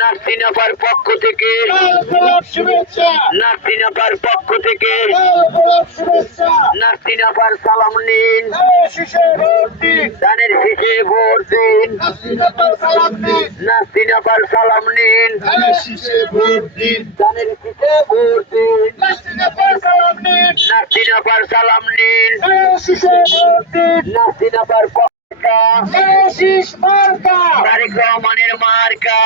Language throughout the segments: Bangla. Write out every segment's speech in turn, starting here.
নাসিনাপার পক্ষ থেকে। নাসিনাপার পক্ষ থেকে। নাসিনাপার সালাম নিন। ধানের শীষে ভোট দিন। নাসিনাপার সালাম দিন নাসিনাপার সালাম নিন। ভোট দিন ধানের শীষে ভোট দিন নাসিনাপার সালাম নিন। শিশে মার্কা তারেক রহমানের মার্কা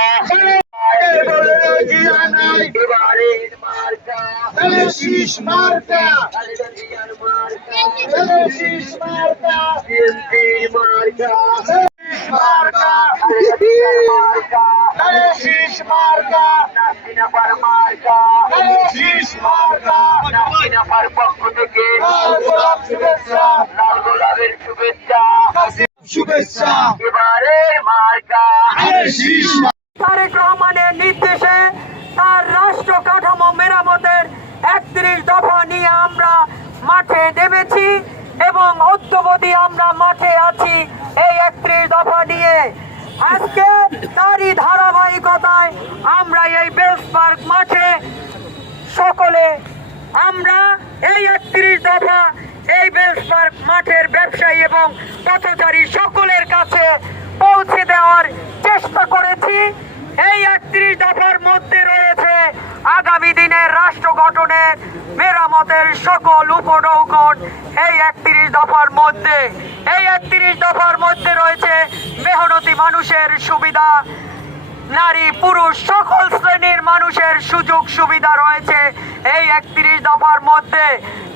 মার্কা পক্ষ থেকে লাল গোলাপের শুভেচ্ছা শুভেচ্ছা। এবারের মার্কা। তারেক রহমানের নির্দেশে তার রাষ্ট্র কাঠামো মেরামতের একত্রিশ দফা নিয়ে আমরা মাঠে নেমেছি এবং অদ্যবধি আমরা মাঠে আছি এই একত্রিশ দফা নিয়ে। আজকে তারই ধারাবাহিকতায় আমরা এই বেলস পার্ক মাঠে সকলে আমরা এই একত্রিশ দফা এই বেলস পার্ক মাঠের ব্যবসায়ী এবং পথচারী সকলের কাছে পৌঁছে দেওয়ার চেষ্টা করেছি। এই একত্রিশ দফার মধ্যে রয়েছে আগামী দিনের রাষ্ট্র গঠনের মেরামতের সকল উপনৌকন এই একত্রিশ দফার মধ্যে। এই একত্রিশ দফার মধ্যে রয়েছে মেহনতি মানুষের সুবিধা। নারী পুরুষ সকল শ্রেণির মানুষের সুযোগ সুবিধা রয়েছে এই একত্রিশ দফার মধ্যে।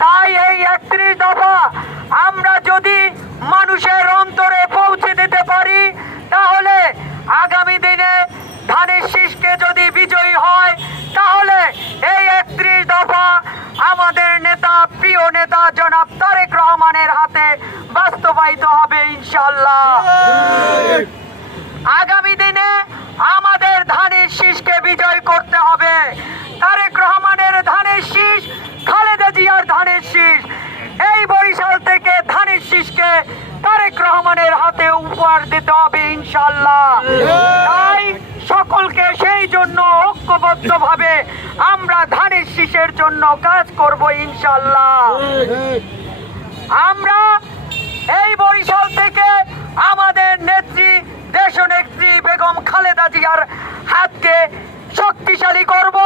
তাই এই একত্রিশ দফা আমরা যদি মানুষের অন্তরে পৌঁছে দিতে পারি তাহলে আগামী দিনে ধানের শীষকে যদি বিজয়ী হয় তাহলে এই একত্রিশ দফা আমাদের নেতা প্রিয় নেতা জনাব তারেক রহমানের হাতে বাস্তবায়িত হবে ইনশাল্লাহ আগামী দিনে আমাদের ধানের শীষকে বিজয় করতে হবে। তারেক রহমানের ধানের শীষ, খালেদা জিয়ার ধানের শীষ। এই বরিশাল থেকে ধানের শীষকে তারেক রহমানের হাতে উপহার দিতে হবে ইনশাল্লাহ তাই সকলকে সেই জন্য ঐক্যবদ্ধভাবে আমরা ধানের শীষের জন্য কাজ করব ইনশাল্লাহ আমরা এই বরিশাল থেকে আমাদের নেত্রী দেশনেত্রী বেগম খালেদা জিয়ার হাতকে শক্তিশালী করব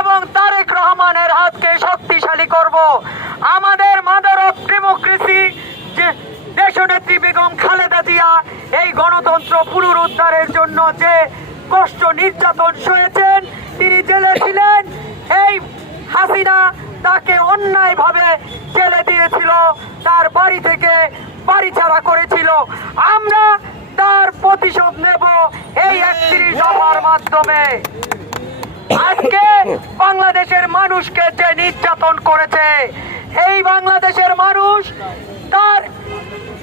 এবং তারেক রহমানের হাতকে শক্তিশালী করব। আমাদের মাদার অফ ডেমোক্রেসি যে দেশনেত্রী বেগম খালেদা জিয়া এই গণতন্ত্র পুনরুদ্ধারের জন্য যে কষ্ট নির্যাতন সয়েছেন, তিনি জেলে ছিলেন। এই হাসিনা তাকে অন্যায়ভাবে জেলে দিয়েছিল, তার বাড়ি থেকে বাড়ি ছাড়া করেছিল। আমরা তার প্রতিশোধ নেব এই একত্রিশ দফার মাধ্যমে। আজকে বাংলাদেশের মানুষকে যে নির্যাতন করেছে, এই বাংলাদেশের মানুষ তার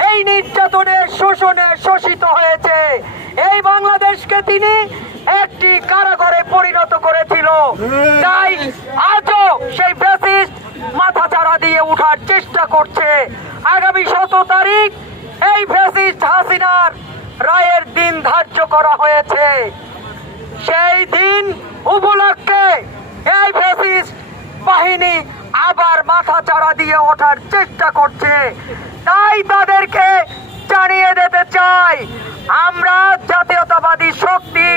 এই নির্যাতনের শোষণে শোষিত হয়েছে। এই বাংলাদেশকে তিনি একটি কারাগারে পরিণত করেছিল। তাই আজও সেই ফ্যাসিস্ট মাথা চারা দিয়ে উঠার চেষ্টা করছে। আগামী শত তারিখ এই ফ্যাসিস্ট হাসিনার রায়ের দিন ধার্য করা হয়েছে। সেই দিন উপলক্ষে এই ফ্যাসিস্ট বাহিনী আবার মাথা চাড়া দিয়ে ওঠার চেষ্টা করছে। তাই তাদেরকে জানিয়ে দিতে চাই আমরা জাতীয়তাবাদী শক্তি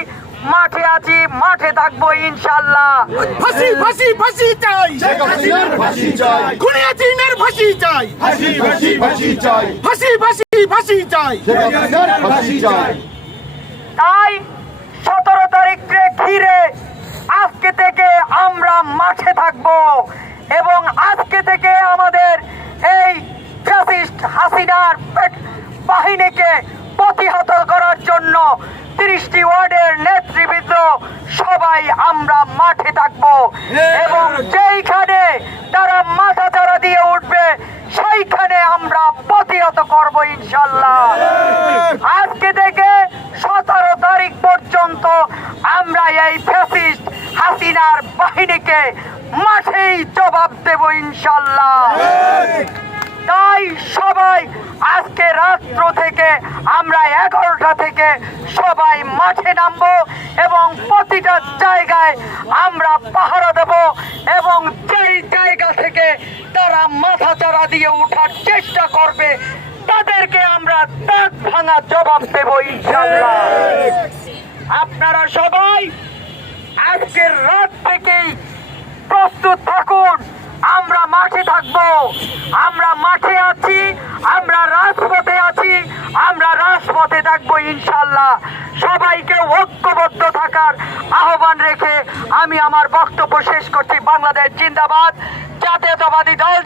মাঠে আছি মাঠে থাকব ইনশাল্লাহ ফাঁসি ফাঁসি ফাঁসি চাই। হাসিনার ফাঁসি চাই। খুনে চিনের ফাঁসি চাই। ফাঁসি ফাঁসি ফাঁসি চাই। ফাঁসি ফাঁসি ফাঁসি চাই। হাসিনার ফাঁসি চাই। তাই সতেরো তারিখকে ঘিরে আজকে থেকে আমরা মাঠে থাকব এবং আজকে থেকে আমাদের এই ফ্যাসিস্ট হাসিনার বাহিনীকে প্রতিহত করার জন্য তিরিশটি ওয়ার্ডের নেতৃবৃন্দ সবাই আমরা মাঠে থাকব। এবং যেইখানে তারা মাথা চারা দিয়ে উঠবে সেইখানে আমরা প্রতিহত করব ইনশাল্লাহ আজকে থেকে পর্যন্ত আমরা এই ফ্যাসিস্ট হাসিনার বাহিনীকে মাঠেই জবাব দেব ইনশাল্লাহ তাই সবাই আজকে রাত্র থেকে আমরা এগারোটা থেকে সবাই মাঠে নামবো এবং প্রতিটা জায়গায় আমরা পাহারা দেব এবং যেই জায়গা থেকে তারা মাথা চারা দিয়ে ওঠার চেষ্টা করবে, তাদেরকে আমরা দাঁত ভাঙা জবাব দেব ইনশাল্লাহ আপনারা সবাই আজকের রাত থেকেই প্রস্তুত থাকুন। আমরা মাঠে থাকব। আমরা মাঠে আছি। আমরা রাজপথে আছি। আমরা রাজপথে থাকব ইনশাল্লাহ। সবাইকে ঐক্যবদ্ধ থাকার আহ্বান রেখে আমি আমার বক্তব্য শেষ করছি। বাংলাদেশ জিন্দাবাদ। জাতীয়তাবাদী দল